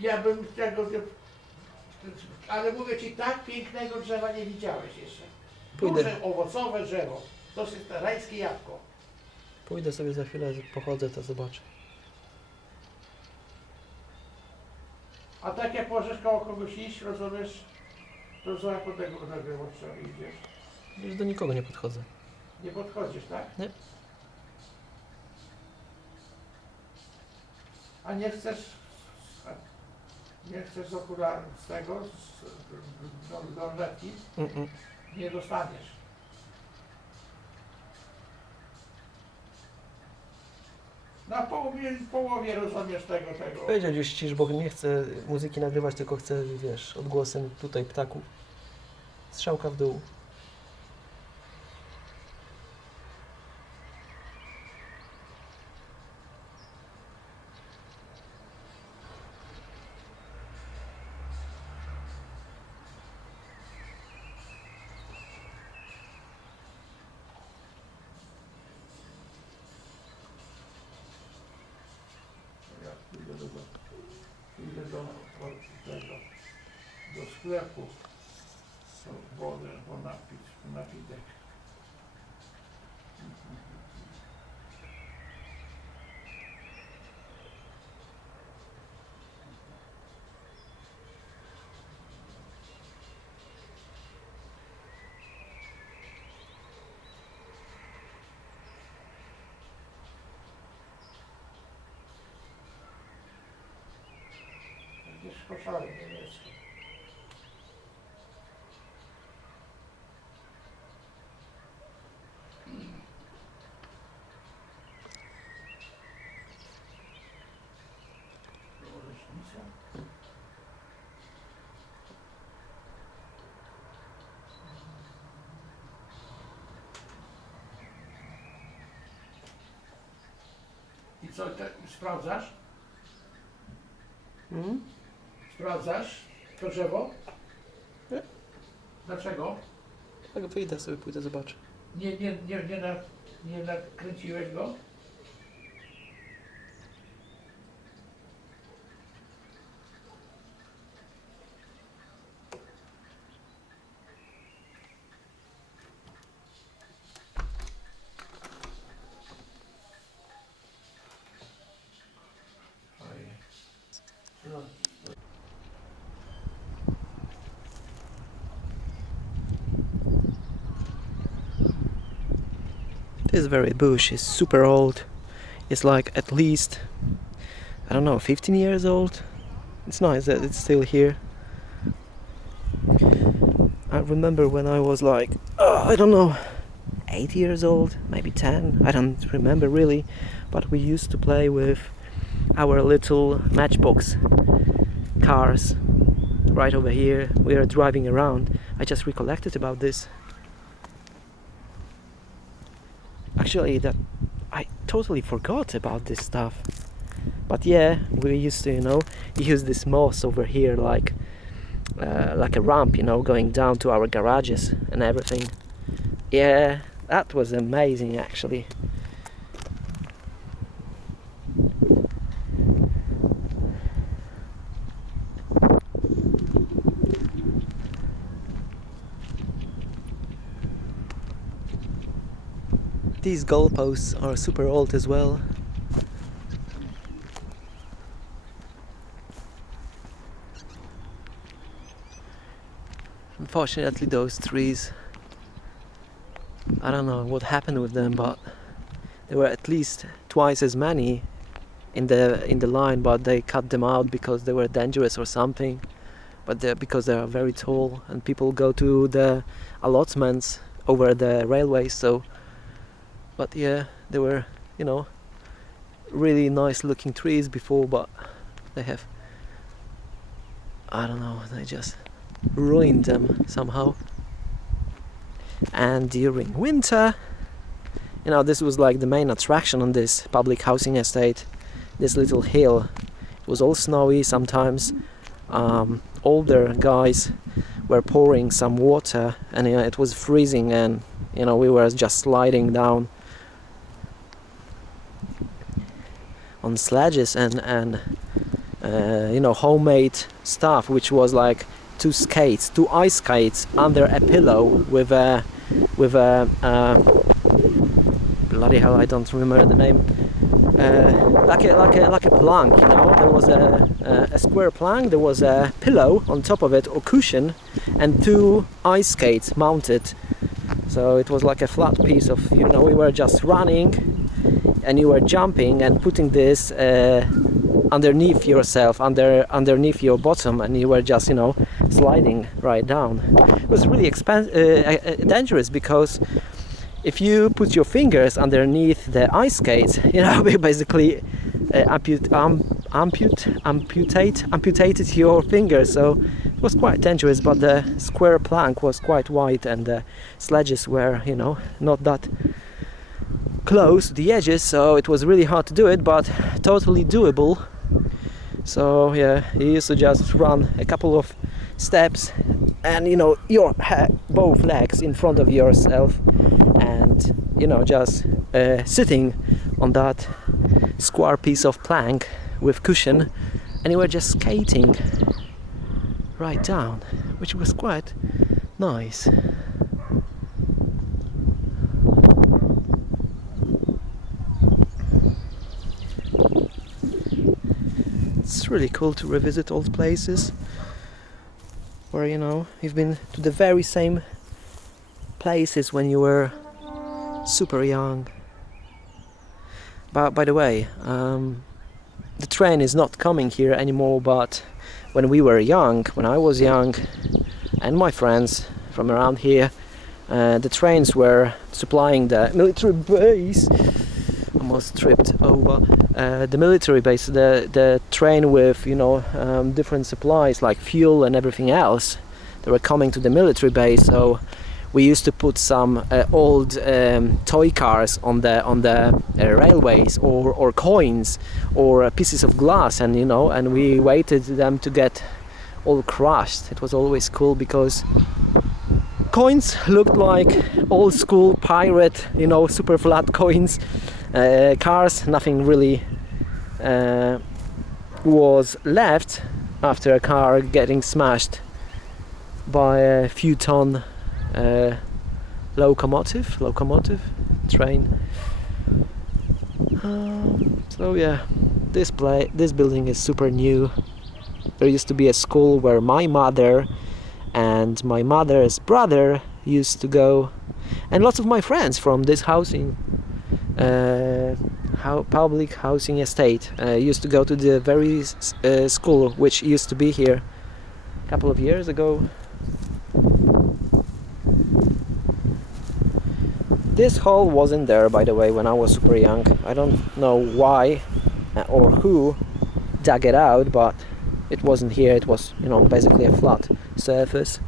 Ja bym tego, ale mówię ci, tak pięknego drzewa nie widziałeś jeszcze. Pójdę. Duże, owocowe drzewo. To jest rajskie jabłko. Pójdę sobie za chwilę, pochodzę, to zobaczę. A tak jak możesz koło kogoś iść, rozumiesz, to za jaką tego nagrywać trzeba idziesz. Już do nikogo nie podchodzę. Nie podchodzisz, tak? Nie. A nie chcesz, nie chcesz z okularów z tego, z lornetki? Nie dostaniesz. Na połowie rozumiesz tego. Powiedział gdzieś cisz, bo nie chcę muzyki nagrywać, tylko chcę, wiesz, odgłosem tutaj ptaków. Strzałka w dół. Ja idę do sklepu po wodę, po napitek. Jakieś koszary niemieckie. Różnica. I co, sprawdzasz? Sprawdzasz to drzewo? Nie. Dlaczego? Tak wyjdę sobie, pójdę, zobaczę. Nie nakręciłeś go? No. This very bush is super old. It's like at least, I don't know, 15 years old. It's nice that it's still here. I remember when I was like, I don't know, 8 years old, maybe 10, I don't remember really, but we used to play with our little matchbox cars right over here. We were driving around. I just recollected about this. Actually, that I totally forgot about this stuff. But yeah, we used to, use this moss over here like a ramp, going down to our garages and everything. Yeah, that was amazing actually. These goalposts are super old as well. Unfortunately, those trees, I don't know what happened with them, but there were at least twice as many in the line, but they cut them out because they were dangerous or something. But because they are very tall and people go to the allotments over the railways, so. But yeah, they were, really nice looking trees before, but they have, I don't know, they just ruined them somehow. And during winter, this was like the main attraction on this public housing estate, this little hill. It was all snowy sometimes. Older guys were pouring some water and it was freezing, and we were just sliding down on sledges and homemade stuff, which was like two ice skates under a pillow with a bloody hell, I don't remember the name. Like a plank, There was a square plank. There was a pillow on top of it, or cushion, and two ice skates mounted. So it was like a flat piece of, we were just running, and you were jumping and putting this underneath yourself, underneath your bottom, and you were just, sliding right down. It was really dangerous, because if you put your fingers underneath the ice skates, we basically amputated your fingers. So it was quite dangerous, but the square plank was quite wide, and the sledges were, not that close to the edges, so it was really hard to do it, but totally doable. So yeah, you used to just run a couple of steps, and your both legs in front of yourself, and just sitting on that square piece of plank with cushion, and you were just skating right down, which was quite nice. It's really cool to revisit old places where you've been to the very same places when you were super young. But by the way, the train is not coming here anymore, but when we were young, when I was young, and my friends from around here, the trains were supplying the military base. Almost tripped over the military base, the train with different supplies like fuel and everything else. They were coming to the military base, so we used to put some old toy cars on the railways, or coins, or pieces of glass, and and we waited them to get all crushed. It was always cool, because coins looked like old school pirate, super flat coins. Cars, nothing really was left after a car getting smashed by a few ton locomotive train. So yeah, this building is super new. There used to be a school where my mother and my mother's brother used to go, and lots of my friends from this housing public housing estate used to go to the very school which used to be here a couple of years ago. This hall wasn't there, by the way, when I was super young. I don't know why or who dug it out, but it wasn't here. It was, basically a flat surface.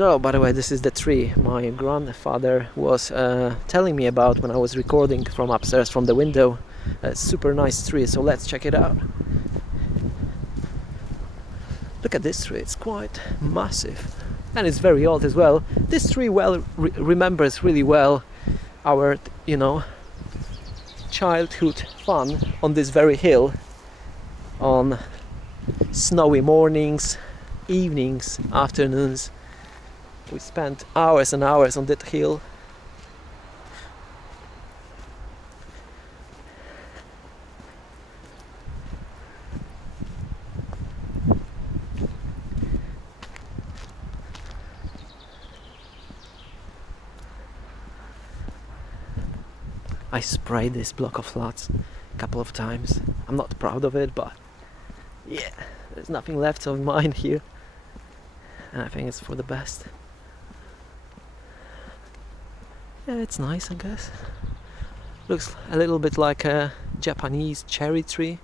Oh, by the way, this is the tree my grandfather was telling me about when I was recording from upstairs from the window. A super nice tree, so let's check it out. Look at this tree, it's quite massive, and it's very old as well. This tree remembers really well our, childhood fun on this very hill, on snowy mornings, evenings, afternoons. We spent hours and hours on that hill. I sprayed this block of flats a couple of times. I'm not proud of it, but yeah, there's nothing left of mine here, and I think it's for the best. Yeah, it's nice, I guess. Looks a little bit like a Japanese cherry tree,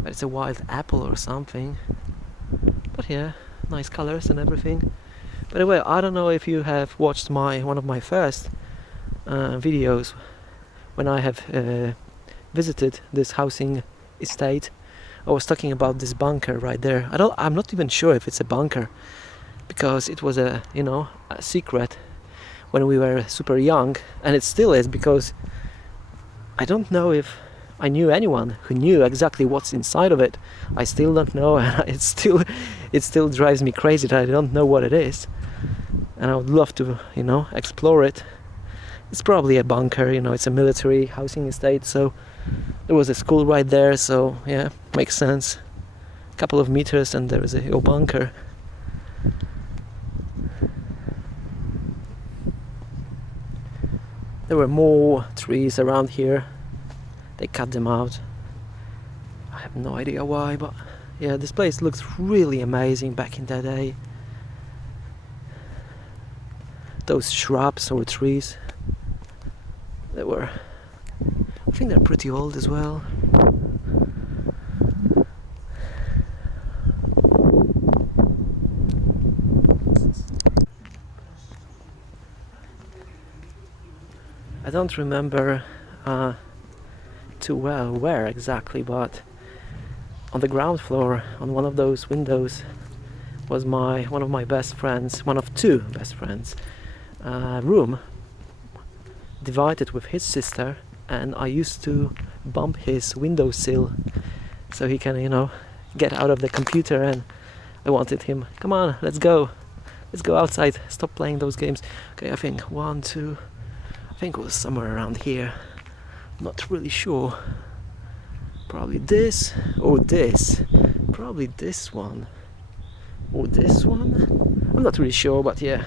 but it's a wild apple or something. But yeah, nice colors and everything. By the way, I don't know if you have watched one of my first videos when I have visited this housing estate. I was talking about this bunker right there. I'm not even sure if it's a bunker, because it was a a secret when we were super young, and it still is, because I don't know if I knew anyone who knew exactly what's inside of it. I still don't know, and it still drives me crazy that I don't know what it is. And I would love to, explore it. It's probably a bunker, it's a military housing estate, so there was a school right there, so yeah, makes sense. A couple of meters and there is a bunker. There were more trees around here. They cut them out. I have no idea why, but yeah, this place looks really amazing back in that day. Those shrubs or trees, I think they're pretty old as well. I don't remember too well where exactly, but on the ground floor, on one of those windows, was one of my best friends, one of two best friends, room, divided with his sister, and I used to bump his windowsill so he can, get out of the computer, and I wanted him, come on, let's go outside, stop playing those games. Okay, I think I think it was somewhere around here, not really sure. Probably this or this, probably this one or this one, I'm not really sure, but yeah,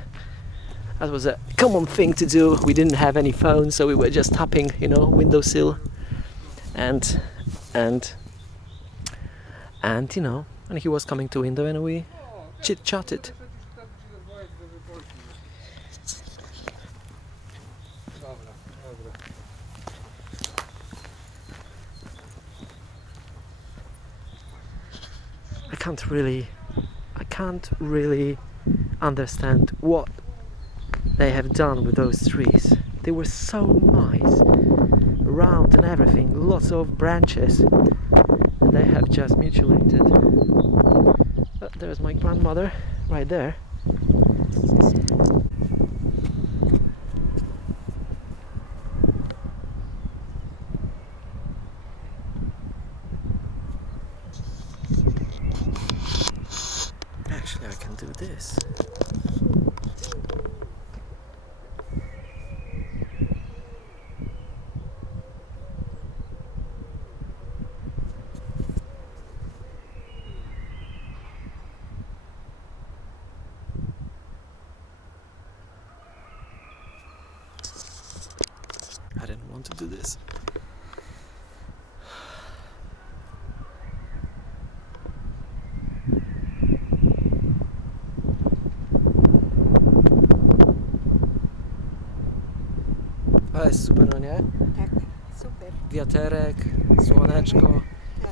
that was a common thing to do. We didn't have any phones, so we were just tapping, windowsill, and and and he was coming to window, and we chit chatted. I can't really understand what they have done with those trees. They were so nice, round and everything, lots of branches, and they have just mutilated. But there's my grandmother right there. Actually, I can do this. I didn't want to do this. Ale jest super, no nie? Tak, super. Wiaterek, słoneczko. Tak.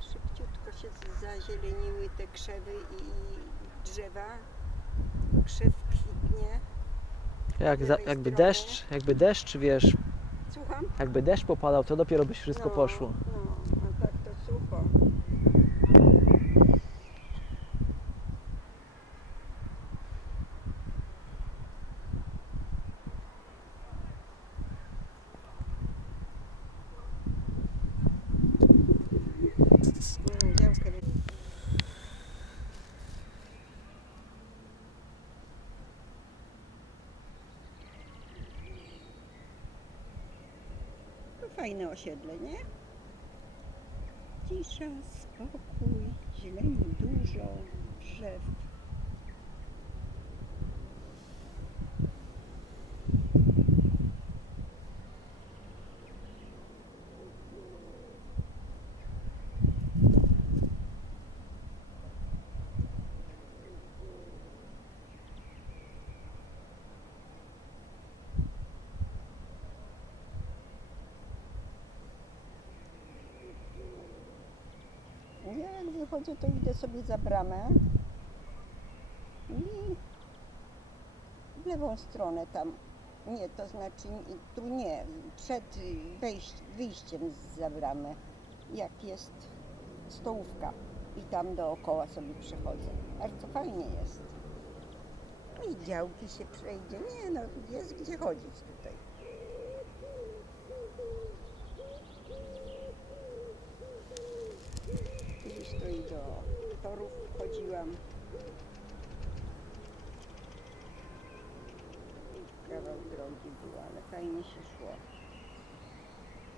Szybciutko się zazieleniły te krzewy i drzewa. Krzew kwitnie. Jakby deszcz, wiesz, Słucham? jakby deszcz popadał, to dopiero by wszystko poszło. No, a tak to sucho. Działkę. To fajne osiedle, nie? Cisza, spokój, zieleni dużo, drzew. Ja jak wychodzę, to idę sobie za bramę i w lewą stronę tam. Nie, to znaczy tu nie, przed wyjściem za bramę, jak jest stołówka i tam dookoła sobie przechodzę. Bardzo fajnie jest. No i działki się przejdzie. Nie no, jest gdzie chodzić tutaj. Gdzieś to i do torów chodziłam. Kawał drogi był, ale fajnie się szło.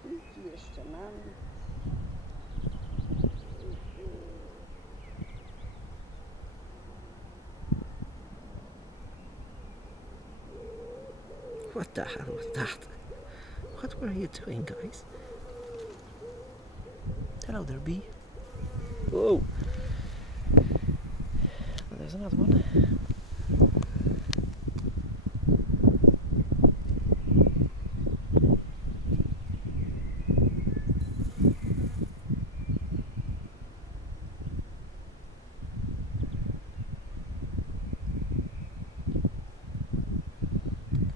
Kulki jeszcze mam. What the hell was that? What were you doing, guys? Hello there, bee. Whoa! There's another one.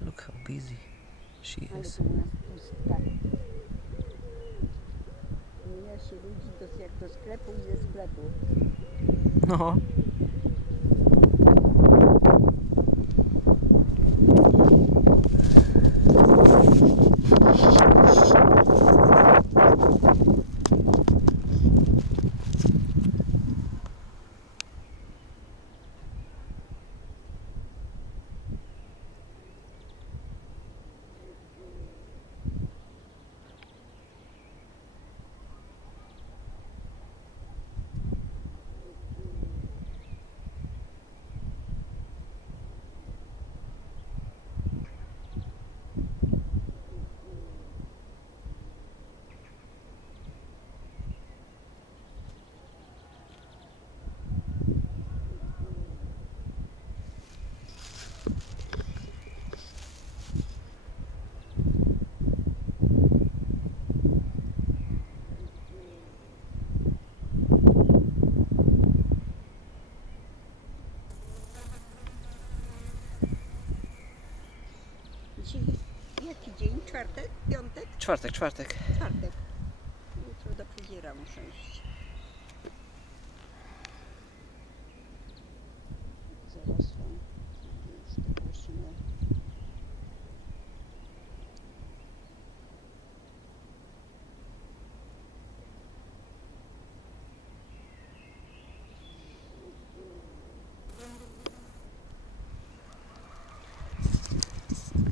Look how busy she Ale is. tu u nas pustka. Mija się ludzi jak do sklepu i ze sklepu. No. Dzisiaj jaki dzień? Czwartek? Piątek? Czwartek. Czwartek. Jutro do fryzjera muszę iść.